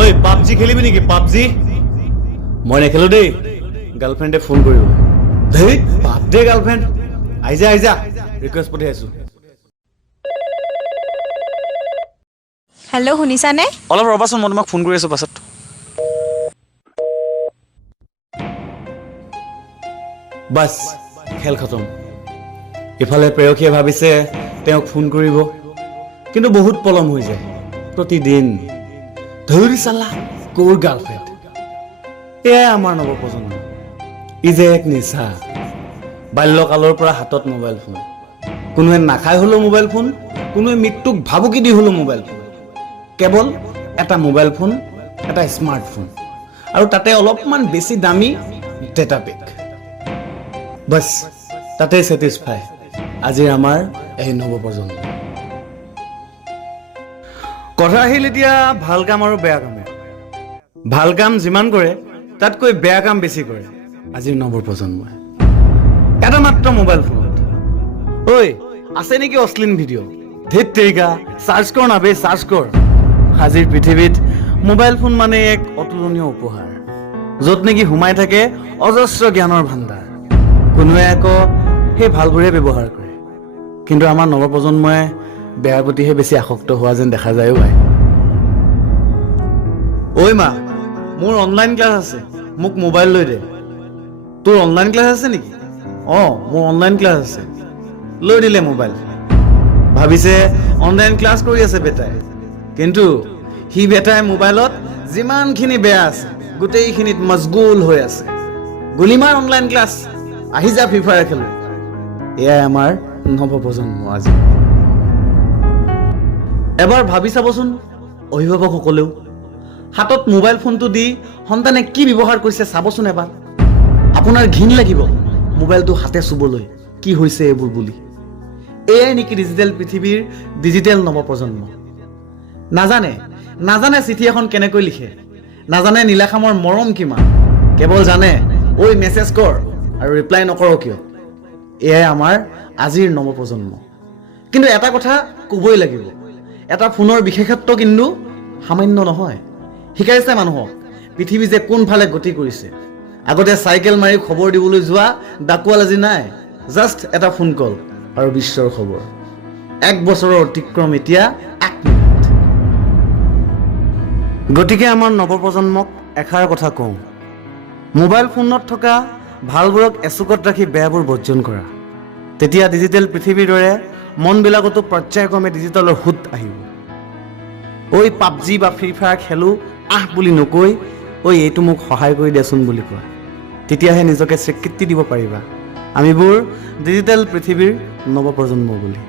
ঐ পাবজি খেলিবি নেকি পাবজি মই নেখেলো দেই গাৰ্লফ্ৰেণ্ডে ফোন কৰিব ধেই বাপ দে গাৰ্লফ্ৰেণ্ড আহি যা ৰিকুৱেষ্ট পঠিয়াইছো হেল্ল' শুনিছানে অলপ ৰ'বাচোন মই তোমাক ফোন কৰি আছোঁ পাছত বাছ খেল খতম ইফালে প্ৰেয়সীয়ে ভাবিছে তেওঁক ফোন কৰিব কিন্তু বহুত পলম হৈ যায় প্ৰতিদিন ধৰি চালা কোৰ গাৰ্লফ্ৰেণ্ড এয়াই আমাৰ নৱপ্ৰজন্ম ই যে এক নিচা বাল্যকালৰ পৰা হাতত মোবাইল ফোন কোনোৱে নাখাই হ'লেও মোবাইল ফোন কোনোৱে মৃত্যুক ভাবুকি দি হ'লেও মোবাইল ফোন কেৱল এটা মোবাইল ফোন এটা স্মাৰ্টফোন আৰু তাতে অলপমান বেছি দামী ডেটা পেক বাছ তাতে ছেটিছফাই আজিৰ আমাৰ এই নৱপ্ৰজন্ম কথা আহিল এতিয়া ভাল কাম আৰু বেয়া কামে ভাল কাম যিমান কৰে তাতকৈ বেয়া কাম বেছি কৰে আজিৰ নৱপ্ৰজন্মই এটা মাত্ৰ মোবাইল ফোনত ঐ আছে নেকি অশ্লীল ভিডিঅ' ধেত তেৰিকা চাৰ্চ কৰ না বে চাৰ্চ কৰ আজিৰ পৃথিৱীত মোবাইল ফোন মানে এক অতুলনীয় উপহাৰ য'ত নেকি সোমাই থাকে অজস্ৰ জ্ঞানৰ ভাণ্ডাৰ কোনোৱে আকৌ সেই ভালবোৰে ব্যৱহাৰ কৰে কিন্তু আমাৰ নৱপ্ৰজন্মই বেয়াৰ প্ৰতিহে বেছি আসক্ত হোৱা যেন দেখা যায় ভাই ঐ মা মোৰ অনলাইন ক্লাছ আছে মোক মোবাইল লৈ দে তোৰ অনলাইন ক্লাছ আছে নেকি অঁ মোৰ অনলাইন ক্লাছ আছে লৈ দিলে মোবাইল ভাবিছে অনলাইন ক্লাছ কৰি আছে বেটাই কিন্তু সি বেটাই মোবাইলত যিমানখিনি বেয়া আছে গোটেইখিনিত মজগুল হৈ আছে গুলিমাৰ অনলাইন ক্লাছ আহি যা ফ্ৰী ফায়াৰ খেলো এয়াই আমাৰ নৱপ্ৰজন্ম আজি এবাৰ ভাবি চাবচোন অভিভাৱকসকলেও হাতত মোবাইল ফোনটো দি সন্তানে কি ব্যৱহাৰ কৰিছে চাবচোন এবাৰ আপোনাৰ ঘিণ লাগিব মোবাইলটো হাতে চুবলৈ কি হৈছে এইবোৰ বুলি এয়াই নেকি ডিজিটেল পৃথিৱীৰ ডিজিটেল নৱপ্ৰজন্ম নাজানে চিঠি এখন কেনেকৈ লিখে নাজানে নীলাখামৰ মৰম কিমান কেৱল জানে ঐ মেছেজ কৰ আৰু ৰিপ্লাই নকৰ কিয় এয়াই আমাৰ আজিৰ নৱপ্ৰজন্ম কিন্তু এটা কথা ক'বই লাগিব এটা ফোনৰ বিশেষত্ব কিন্তু সামান্য নহয় শিকাইছে মানুহক পৃথিৱী যে কোনফালে গতি কৰিছে আগতে চাইকেল মাৰি খবৰ দিবলৈ যোৱা ডাকুৱাল আজি নাই জাষ্ট এটা ফোন কল আৰু বিশ্বৰ খবৰ 1 বছৰৰ অতিক্ৰম এতিয়া 1 মিনিট গতিকে আমাৰ নৱপ্ৰজন্মক এষাৰ কথা কওঁ মোবাইল ফোনত থকা ভালবোৰক এচুকত ৰাখি বেয়াবোৰ বৰ্জন কৰা তেতিয়া ডিজিটেল পৃথিৱীৰ দৰে মনবিলাকতো পৰ্যায়ক্ৰমে ডিজিটেলৰ সোঁত আহিব ঐ পাবজি বা ফ্ৰী ফায়াৰ খেলোঁ বুলি নকৈ ঐ এইটো মোক সহায় কৰি দেচোন বুলি কোৱা তেতিয়াহে নিজকে স্বীকৃতি দিব পাৰিবা আমিবোৰ ডিজিটেল পৃথিৱীৰ নৱপ্ৰজন্ম বুলি